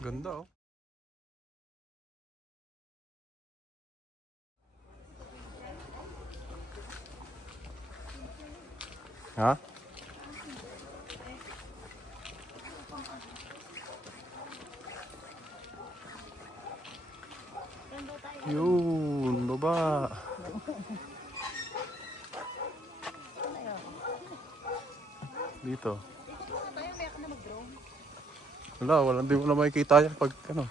Ganda oh. Ha? Yun, baba. Dito. Wala, hindi mo na makikita yan pag ano.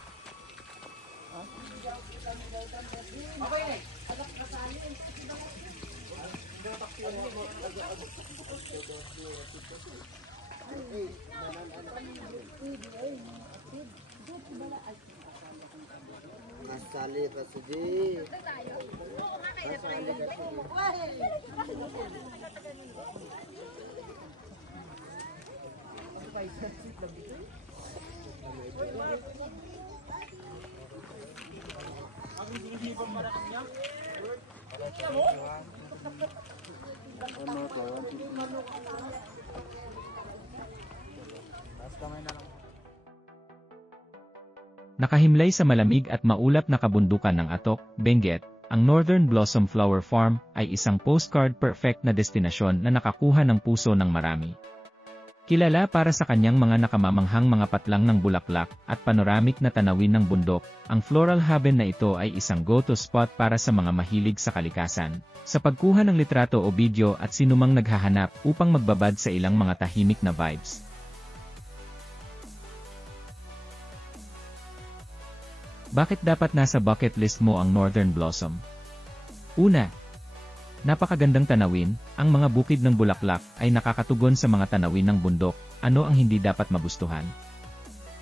Masali kasi di. Nakahimlay sa malamig at maulap na kabundukan ng Atok, Benguet, ang Northern Blossom Flower Farm ay isang postcard perfect na destinasyon na nakakuha ng puso ng marami. Kilala para sa kanyang mga nakamamanghang mga patlang ng bulaklak at panoramic na tanawin ng bundok, ang floral haven na ito ay isang go-to spot para sa mga mahilig sa kalikasan, sa pagkuha ng litrato o video at sinumang naghahanap upang magbabad sa ilang mga tahimik na vibes. Bakit dapat nasa bucket list mo ang Northern Blossom? Una, napakagandang tanawin, ang mga bukid ng bulaklak ay nakakatugon sa mga tanawin ng bundok, ano ang hindi dapat magustuhan?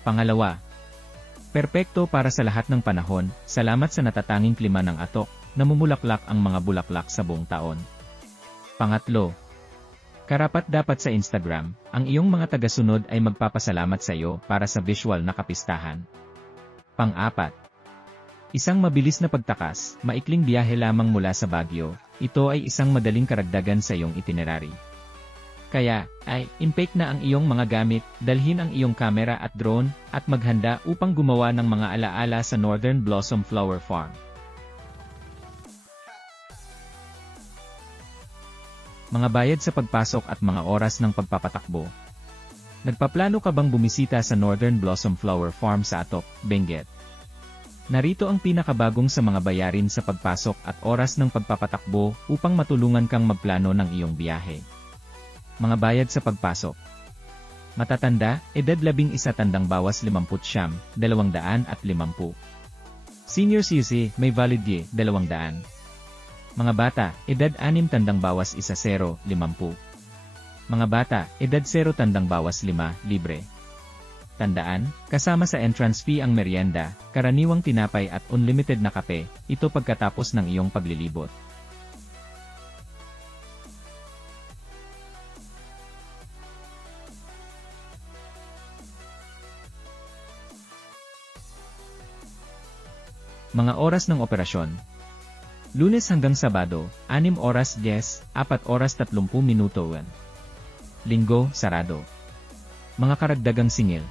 Pangalawa, perpekto para sa lahat ng panahon, salamat sa natatanging klima ng Atok, namumulaklak ang mga bulaklak sa buong taon. Pangatlo, karapat-dapat sa Instagram, ang iyong mga tagasunod ay magpapasalamat sa iyo para sa visual na kapistahan. Pang-apat, isang mabilis na pagtakas, maikling biyahe lamang mula sa Baguio, ito ay isang madaling karagdagan sa iyong itinerary. Kaya, impake na ang iyong mga gamit, dalhin ang iyong kamera at drone, at maghanda upang gumawa ng mga alaala sa Northern Blossom Flower Farm. Mga bayad sa pagpasok at mga oras ng pagpapatakbo. Nagpaplano ka bang bumisita sa Northern Blossom Flower Farm sa Atok, Benguet? Narito ang pinakabagong sa mga bayarin sa pagpasok at oras ng pagpapatakbo upang matulungan kang magplano ng iyong biyahe. Mga bayad sa pagpasok. Matatanda, edad 11 tandang bawas 50 siyam, 250. Senior CC, may valid ye, 200. Mga bata, edad 6 tandang bawas 10, 50. Mga bata, edad 0 tandang bawas 5, libre. Tandaan, kasama sa entrance fee ang merienda, karaniwang tinapay at unlimited na kape, ito pagkatapos ng iyong paglilibot. Mga oras ng operasyon. Lunes hanggang Sabado, 6 oras 10, 4 oras 30 minuto. Linggo, sarado. Mga karagdagang singil.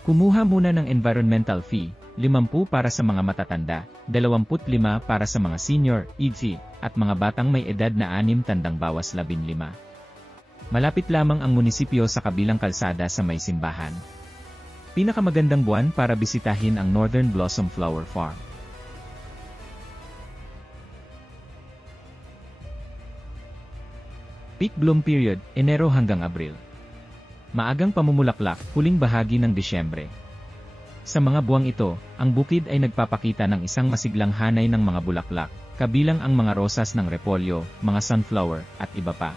Kumuha muna ng environmental fee, 50 para sa mga matatanda, 25 para sa mga senior, EG, at mga batang may edad na 6 tandang bawas 15. Malapit lamang ang munisipyo sa kabilang kalsada sa may simbahan. Pinakamagandang buwan para bisitahin ang Northern Blossom Flower Farm. Peak bloom period, Enero hanggang Abril. Maagang pamumulaklak, huling bahagi ng Disyembre. Sa mga buwang ito, ang bukid ay nagpapakita ng isang masiglang hanay ng mga bulaklak, kabilang ang mga rosas ng repolyo, mga sunflower, at iba pa.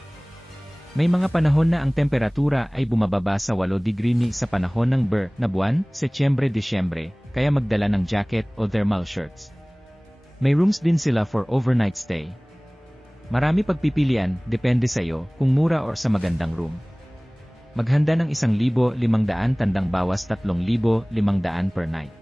May mga panahon na ang temperatura ay bumababa sa 8 degree sa panahon ng Ber na buwan, Setyembre-Disyembre, kaya magdala ng jacket o thermal shirts. May rooms din sila for overnight stay. Marami pagpipilian, depende sa iyo, kung mura or sa magandang room. Maghanda ng 1,500 tandang bawas 3,500 per night.